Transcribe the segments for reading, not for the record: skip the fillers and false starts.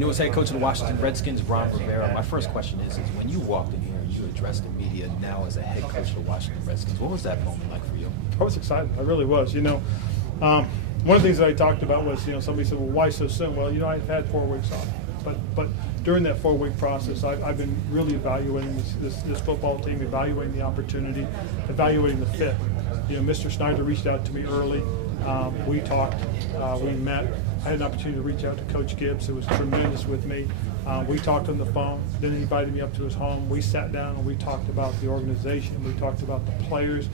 newest head coach of the Washington Redskins, Ron Rivera. My first question is when you walked in here and you addressed the media now as a head coach of the Washington Redskins, what was that moment like for you? I was excited. I really was. One of the things that I talked about was, somebody said, well, why so soon? Well, I've had 4 weeks off. But during that 4-week process, I've been really evaluating this football team, evaluating the opportunity, evaluating the fit. Mr. Snyder reached out to me early. We talked. We met. I had an opportunity to reach out to Coach Gibbs, who was tremendous with me. We talked on the phone. Then he invited me up to his home. We sat down and we talked about the organization. We talked about the players.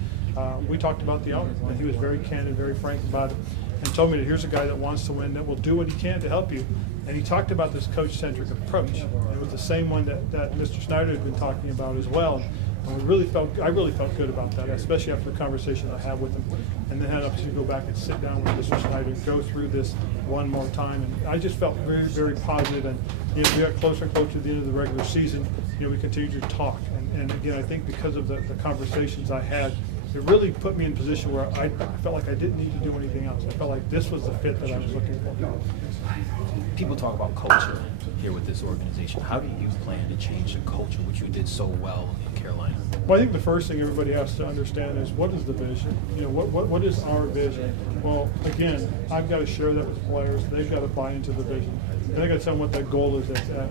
We talked about the owner. And he was very candid, very frank about it, and told me that here's a guy that wants to win, that will do what he can to help you. And he talked about this coach-centric approach. It was the same one that Mr. Snyder had been talking about as well. And I really felt good about that, especially after the conversation I had with him. And then had an opportunity to go back and sit down with Mr. Snyder and go through this one more time. And I just felt very, very positive. And we got closer and closer to the end of the regular season. We continued to talk. And again, I think because of the conversations I had, it really put me in a position where I felt like I didn't need to do anything else. I felt like this was the fit that I was looking for. People talk about culture here with this organization. How do you plan to change the culture, which you did so well in Carolina? Well, I think the first thing everybody has to understand is what is the vision? What is our vision? Well, again, I've got to share that with the players. They've got to buy into the vision. And I got to tell them what that goal is that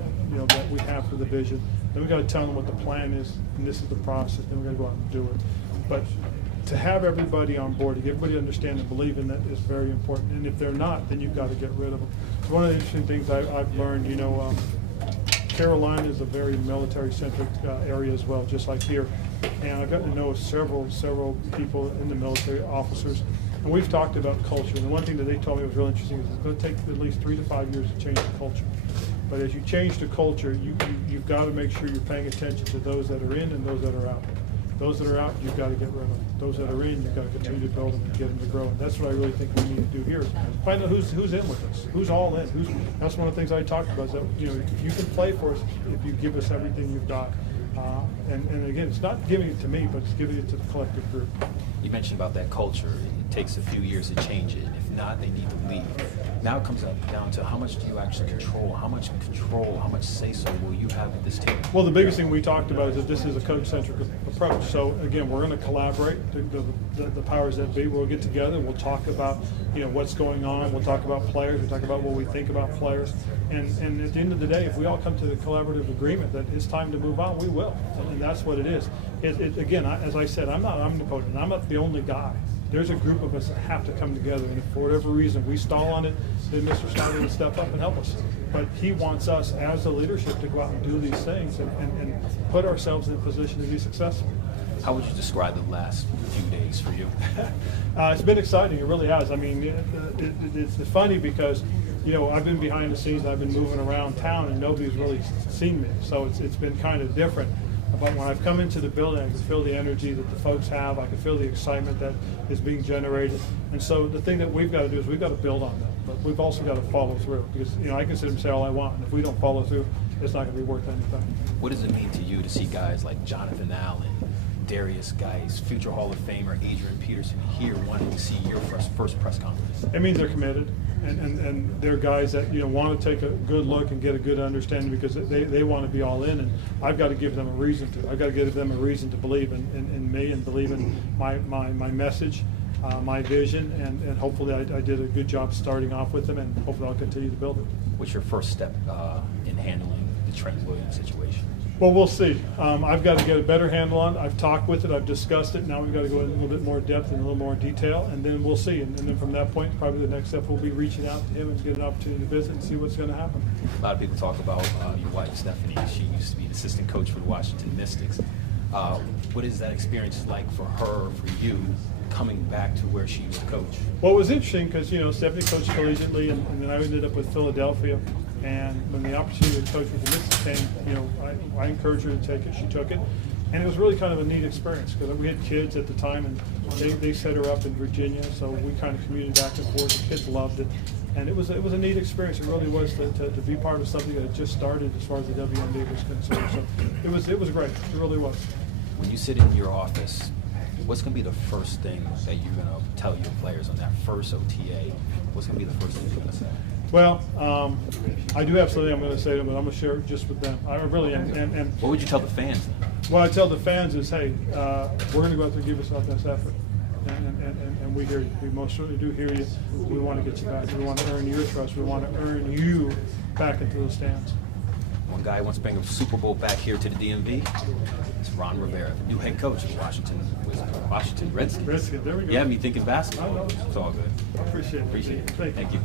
we have for the vision. Then we got to tell them what the plan is, and this is the process. Then we got to go out and do it. But to have everybody on board, to get everybody to understand and believe in that is very important. And if they're not, then you've got to get rid of them. It's one of the interesting things I've learned. Carolina is a very military-centric area as well, just like here. And I've gotten to know several people in the military, officers, and we've talked about culture. And the one thing that they told me was really interesting is it's going to take at least 3 to 5 years to change the culture. But as you change the culture, you've got to make sure you're paying attention to those that are in and those that are out. Those that are out, you've got to get rid of them. Those that are in, you've got to continue to build them and get them to grow. And that's what I really think we need to do here is find out who's in with us, who's all in. That's one of the things I talked about is that you can play for us if you give us everything you've got. And again, it's not giving it to me, but it's giving it to the collective group. You mentioned about that culture. It takes a few years to change it. If not, they need to leave. Now it comes down to how much do you actually control? How much control, how much say-so will you have at this table? Well, the biggest thing we talked about is that this is a coach-centric approach. So, again, we're going to collaborate, the powers that be. We'll get together. We'll talk about, what's going on. We'll talk about players. We'll talk about what we think about players. And at the end of the day, if we all come to the collaborative agreement that it's time to move on, we will. And that's what it is. Again, as I said, I'm not omnipotent. I'm not the only guy. There's a group of us that have to come together, and if for whatever reason we stall on it, then Mr. Snyder will step up and help us. But he wants us as the leadership to go out and do these things and put ourselves in a position to be successful. How would you describe the last few days for you? It's been exciting. It really has. I mean, it's funny because, I've been behind the scenes. I've been moving around town, and nobody's really seen me. So it's been kind of different. But when I've come into the building, I can feel the energy that the folks have. I can feel the excitement that is being generated. And so the thing that we've got to do is we've got to build on that. But we've also got to follow through. Because, I can sit and say all I want, and if we don't follow through, it's not going to be worth anything. What does it mean to you to see guys like Jonathan Allen, Darius Geis, future Hall of Famer Adrian Peterson here wanting to see your first press conference? It means they're committed. And they're guys that want to take a good look and get a good understanding because they want to be all in, and I've got to give them a reason to. I've got to give them a reason to believe in me and believe in my message, my vision, and hopefully I did a good job starting off with them, and hopefully I'll continue to build it. What's your first step in handling the Trent Williams situation? Well, we'll see. I've got to get a better handle on it. I've talked with it. I've discussed it. Now we've got to go in a little bit more depth and a little more detail, and then we'll see. And then from that point, probably the next step will be reaching out to him and get an opportunity to visit and see what's going to happen. A lot of people talk about your wife, Stephanie. She used to be an assistant coach for the Washington Mystics. What is that experience like for her, for you, coming back to where she was coach? Well, it was interesting because, Stephanie coached collegiately, and then I ended up with Philadelphia. And when the opportunity to coach with the Mystics came, I encouraged her to take it. She took it. And it was really kind of a neat experience because we had kids at the time, and they set her up in Virginia, so we kind of commuted back and forth. The kids loved it. And it was a neat experience. It really was to be part of something that had just started as far as the WNBA was concerned. So it was great. It really was. When you sit in your office, what's going to be the first thing that you're going to tell your players on that first OTA? What's going to be the first thing you're going to say? Well, I do have something I'm going to say to them, but I'm going to share it just with them. I really am. And What would you tell the fans? what I tell the fans is, hey, we're going to go out there and give us our best effort. And we hear you. We most certainly do hear you. We want to get you back. We want to earn your trust. We want to earn you back into those stands. One guy wants to bring a Super Bowl back here to the DMV. It's Ron Rivera, the new head coach of the Washington Redskins. Redskins, there we go. Yeah, me thinking basketball. I know. It's all good. I appreciate it. Appreciate it. Thank you. Thank you.